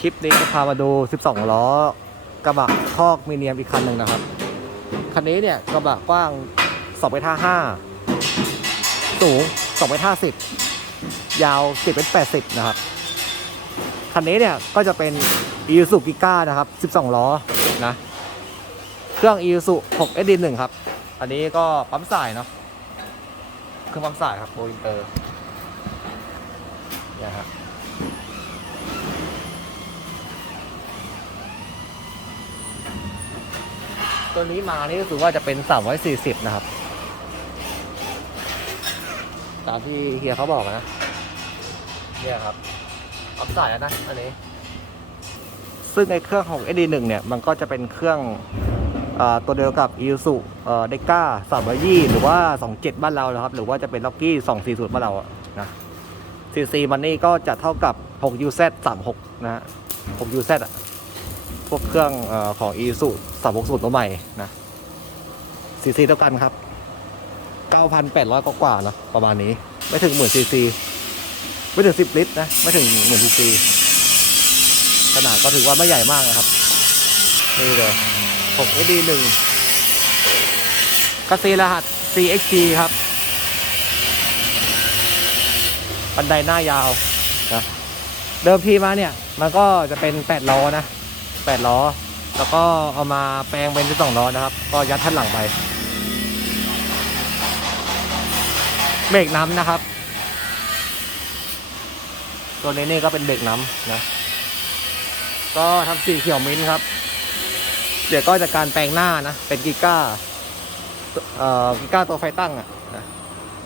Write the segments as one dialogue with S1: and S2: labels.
S1: คลิปนี้จะพามาดู 12 ล้อกระบะคอกมีเนียมอีกคันหนึ่งนะครับ คันนี้เนี่ยกระบะกว้าง2เมตร55สูง2เมตร50ยาว 10เมตร80 นะครับ คันนี้เนี่ยก็จะเป็น i s u z u Giga นะครับ 12 ล้อนะ เครื่อง i s u 6 SD 1 ครับ อันนี้ก็ปั๊มสายเนาะ เครื่องปั๊มสายครับโบอินเตอร์เนี่ยฮะ ตัวนี้มานี่ก็คือว่าจะเป็น 340 นะครับ ตามที่เฮียเขาบอกนะ เนี่ยครับอัพสายแล้วนะ อันนี้ ซึ่งในเครื่องของ SD1 เนี่ย มันก็จะเป็นเครื่องอตัวเดียวกับ i s u เดก้า320หรือว่า 27 บ้านเรานะครับ หรือว่าจะเป็นล็อกกี้240 บ้านเราอะนะ CC มันนี่ก็จะเท่ากับ 6UZ 36 นะฮะ 6UZ อะ พวกเครื่องเออของ i s u 360ตัวใหม่นะ CC เท่ากันครับ 9,800 กว่ากว่าเนอะประมาณนี้ไม่ถึงหมื่น CC ไม่ถึง 10 ลิตรนะ ไม่ถึงหมื่น CC ขนาดก็ถือว่าไม่ใหญ่มากนะครับ นี่เลย6 SD 1กระซีรหัส CXG ครับบันไดหน้ายาวนะเดิมทีมาเนี่ย มันก็จะเป็น 8 ล้อนะ 8 ล้อ แล้วก็เอามาแปลงเป็น12ล้อนะครับ ก็ยัดท่านหลังไป เบรกน้ำนะครับ ตัวนี้นี่ก็เป็นเบรกน้ำนะ ก็ทำสีเขียวมิ้นท์ครับ เดี๋ยวก็จะการแปลงหน้านะ เป็นกิก้า เอ่อ กิก้าตัวไฟตั้งอะนะ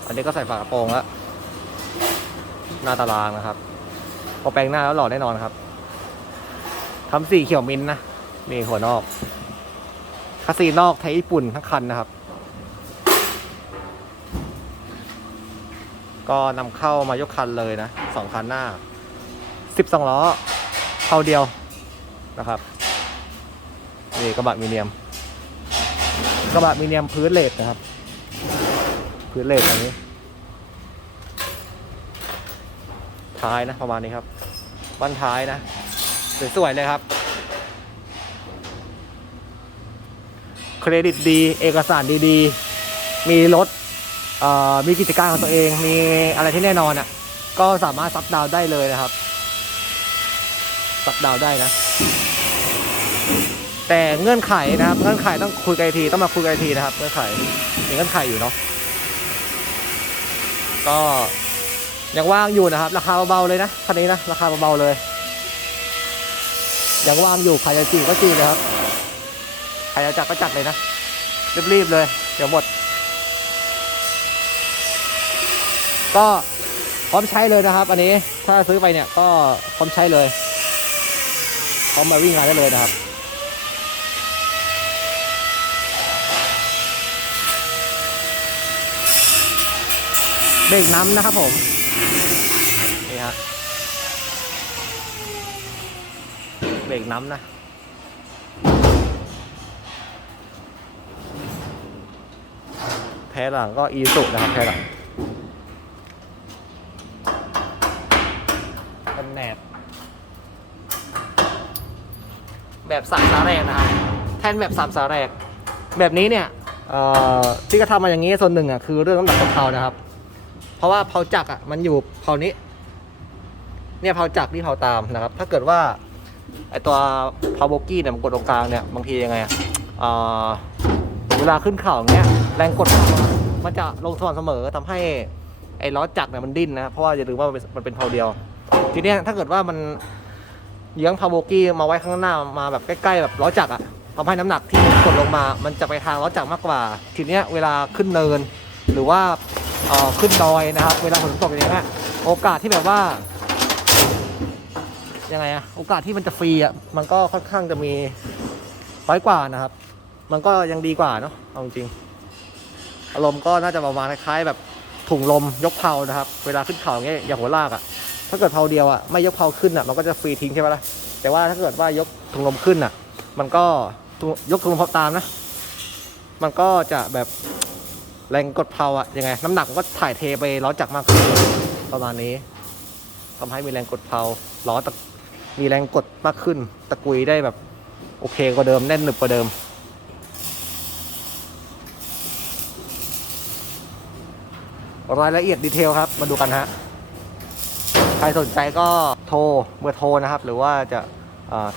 S1: อันนี้ก็ใส่ฝากระโปรงแล้วหน้าตารางนะครับ พอแปลงหน้าแล้วหล่อแน่นอนครับ ทำสีเขียวมินนะมีหัวนอกคัสซีนอกไทยญี่ปุ่นทั้งคันนะครับ ก็นำเข้ามายกคันเลยนะสองคันหน้าสิบสองล้อเข้าเดียวนะครับนี่กระบะมีเนียม กระบะมีเนียมพื้นเลดนะครับ พื้นเลดอันนี้ ท้ายนะประมาณนี้ครับบั้นท้ายนะ สวยๆเลยครับ เครดิตดี เอกสารดีๆ มีรถมีกิจการของตัวเอง มีอะไรที่แน่นอนอะ ก็สามารถซับดาวได้เลยนะครับ ซับดาวได้นะ แต่เงื่อนไขนะครับ เงื่อนไขต้องคุยกันทีต้องมาคุยกันทีนะครับ เงื่อนไขมีเงื่อนไขอยู่เนาะ ก็ยังว่างอยู่นะครับ ราคาเบาๆเลยนะคันนี้นะ ราคาเบาๆเลย ยังว่างอยู่ใครจะจีบก็จีบนะครับใครจะจัดก็จัดเลยนะรีบๆเลย เดี๋ยวหมด ก็พร้อมใช้เลยนะครับ อันนี้ถ้าซื้อไปเนี่ยก็พร้อมใช้เลย พร้อมมาวิ่งงานได้เลยนะครับเบรกน้ำนะครับผม นี่ฮะ เบ รกน้ำนะ แพ้หลังก็อีสุนะครับ แพ้หลังกันแหนบแบบสามสาแรกนะครับ แท่นแบบสามสาแรก แบบนี้เนี่ยที่ก็ทำมาอย่างนี้ส่วนหนึ่งอะคือเรื่องน้ำหนักของเพานะครับ เพราะว่าเพาจักอะมันอยู่เพานี้ เนี่ยเพาจักที่เพาตามนะครับ ถ้าเกิดว่า ไอตัวพาวโบกี้เนี่ยมันกดตรงกลางเนี่ยบางทียังไงอะเอ่อเวลาขึ้นเขาอย่างเงี้ยแรงกดมันจะลงสม่ำเสมอทำให้ไอ้ล้อจักรเนี่ยมันดิ้นนะเพราะว่าอย่าลืมว่ามันเป็นมันเป็นพาเดียว ทีนี้ถ้าเกิดว่ามันเยื้องพาวโบกี้มาไว้ข้างหน้ามาแบบใกล้ๆแบบล้อจักรอะทำให้น้ำหนักที่กดลงมา มันจะไปทางล้อจักรมากกว่า ทีนี้เวลาขึ้นเนิน หรือว่าขึ้นดอยนะครับ เวลาฝนตกอย่างเงี้ยโอกาสที่แบบว่า ยังไงอะโอกาสที่มันจะฟรีอะมันก็ค่อนข้างจะมีน้อยกว่านะครับ มันก็ยังดีกว่าเนาะเอาจริงอารมณ์ก็น่าจะประมาณคล้ายๆแบบถุงลมยกเพานะครับ เวลาขึ้นเขาอย่างเงี้ยอย่างหัวลากอะถ้าเกิดเพาเดียวอะไม่ยกเพาขึ้นอะมันก็จะฟรีทิ้งใช่ไหมล่ะแต่ว่าถ้าเกิดว่ายกถุงลมขึ้นอะมันก็ยกถุงลมพาตามนะ มันก็จะแบบแรงกดเพาอะยังไง น้ำหนักมันก็ถ่ายเทไปล้อจักรมากขึ้นประมาณนี้ทำให้มีแรงกดเพาล้อตะ มีแรงกดมากขึ้น ตะกุยได้แบบโอเคกว่าเดิมแน่นหนึบกว่าเดิม รายละเอียดดีเทลครับ มาดูกันฮะ ใครสนใจก็โทรเบอร์โทรนะครับ หรือว่าจะ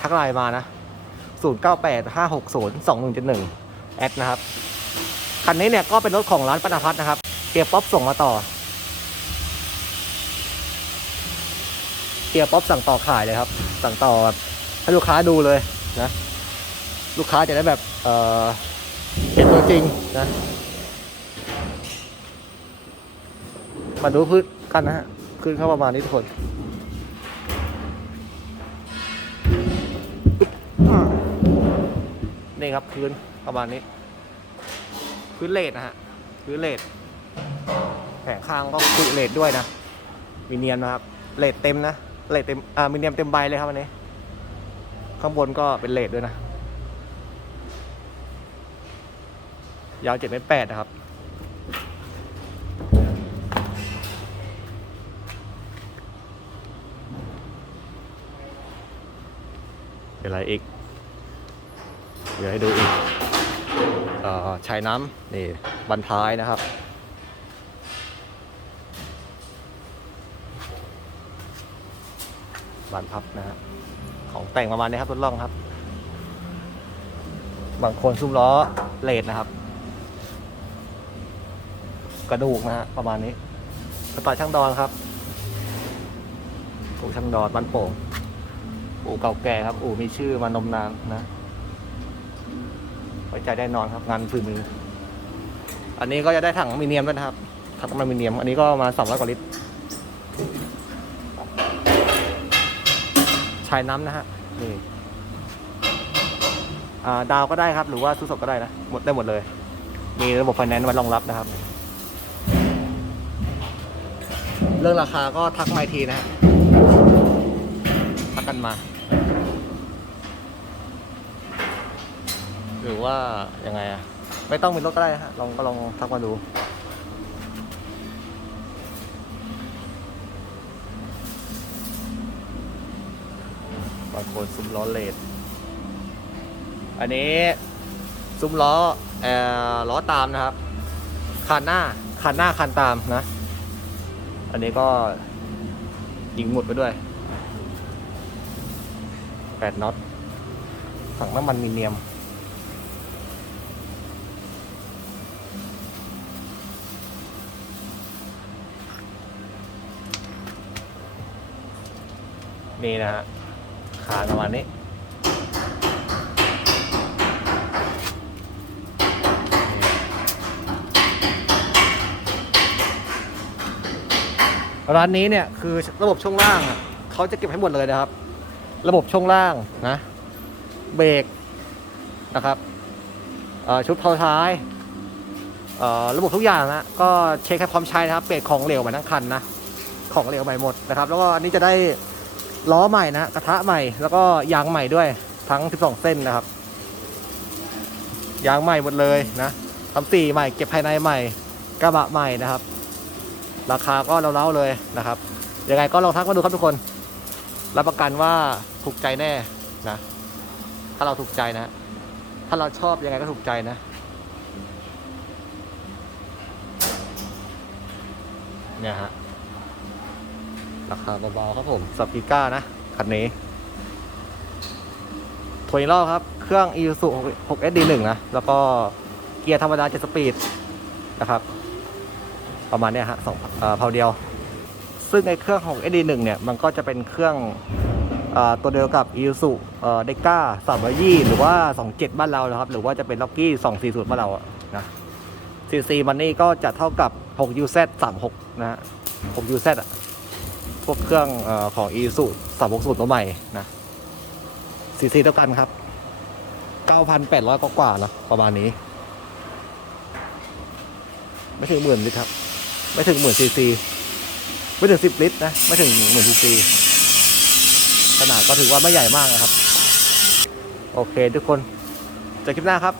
S1: ทักไลน์มานะ 098 560 2171 แอดนะครับ คันนี้เนี่ยก็เป็นรถของร้านปนพัฒน์นะครับ เกียร์ป๊อปส่งมาต่อ เกียร์ป๊อปสั่งต่อขายเลยครับ สั่งต่อแบบให้ลูกค้าดูเลยนะ ลูกค้าจะได้แบบเออเห็นตัวจริงนะ มาดูพื้นกันนะฮะพื้นเข้าประมาณนี้ทุกคนนี่ครับพื้นประมาณนี้ พื้นเลดนะฮะพื้นเลดแผงข้างก็คือเลดด้วยนะ มีเนียนนะครับเลดเต็มนะ เลดเต็มอ่ามีเนียมเต็มใบเลยครับอันนี้ ข้างบนก็เป็นเลดด้วยนะ ยาวเจ็ดเมตรแปดนะครับ เป็นอะไรอีก เดี๋ยวให้ดูอีกอ่อชายน้ำนี่บันท้ายนะครับ บานพับนะฮะของแต่งประมาณนี้ครับทดลองครับ บางคนซุ้มล้อเลดนะครับ กระดูกนะฮะประมาณนี้กระต่ายช่างดอนครับอู่ช่างดอนบ้านโป่งอู่เก่าแก่ครับ อู่มีชื่อมานมนานนะไว้ใจได้นอนครับงานฝีมือ อันนี้ก็จะได้ถังอลูมิเนียมด้วยนะครับถังอลูมิเนียม อันนี้ก็มาสองร้อยกว่าลิตร ชายน้ำนะฮะนี่อ่าดาวก็ได้ครับ หรือว่าซื้อสดก็ได้นะหมดได้หมดเลย มีระบบไฟแนนซ์ไว้รองรับนะครับ เรื่องราคาก็ทักมาอีกทีนะฮะทักกันมา หรือว่ายังไงอะไม่ต้องมีรถก็ได้นะฮะลองก็ลองทักมาดู บางคนซุ้มล้อเลดอันนี้ซุ้มล้อเอ่อล้อตามนะครับคันหน้าคันหน้าคันตามนะ อันนี้ก็ยิงหมุดไปด้วยแปดน็อตถังน้ำมันมีเนียม นี่นะฮะ คานประมาณนี้ร้านนี้เนี่ยคือระบบช่วงล่างอะเขาจะเก็บให้หมดเลยนะครับ ระบบช่วงล่างนะ เบรกนะครับชุดเพาท้ายระบบทุกอย่างนะก็เช็คให้พร้อมใช้นะครับเปลี่ยนของเหลวใหม่ทั้งคันนะของเหลวใหม่หมดนะครับ แล้วก็อันนี้จะได้ ล้อใหม่นะกระทะใหม่แล้วก็ยางใหม่ด้วยทั้ง 12 เส้นนะครับ ยางใหม่หมดเลยนะทำสีใหม่เก็บภายในใหม่กระบะใหม่นะครับ ราคาก็เล้าๆเลยนะครับยังไงก็ลองทักมาดูครับทุกคน รับประกันว่าถูกใจแน่นะ ถ้าเราถูกใจนะ ถ้าเราชอบยังไงก็ถูกใจนะเนี่ยฮะ ราคาเบาๆครับผมสปิก้านะ คันนี้ถวยรอบครับ เครื่อง i s u 6 SD1 นะ แล้วก็เกียร์ธรรมดา7สปีดนะครับ ประมาณเนี้ยฮะสองเอ่อเพาเดียว ซึ่งไอเครื่องของ SD1 เนี่ย มันก็จะเป็นเครื่องอตัวเดียวกับ i s u เอ่อเดก้า320หรือว่า 27 บ้านเรานะครับ หรือว่าจะเป็นล็อกกี้240 บ้านเราอะนะ CC มันนี่ก็จะเท่ากับ 6UZ 36นะฮะ 6UZ อะ วกเครื่องเองอของ i s u 360ตัวใหม่นะ CC เท่ากันครับ 9,800 กว่าๆเนอะประมาณนี้ ไม่ถึงหมื่นลิตรครับ ไม่ถึงหมื่นซีซีไม่ถึงสิบลิตรนะ ไม่ถึงหมื่นซีซีขนาดก็ถือว่าไม่ใหญ่มากนะครับ โอเคทุกคนเจอคลิปหน้าครับ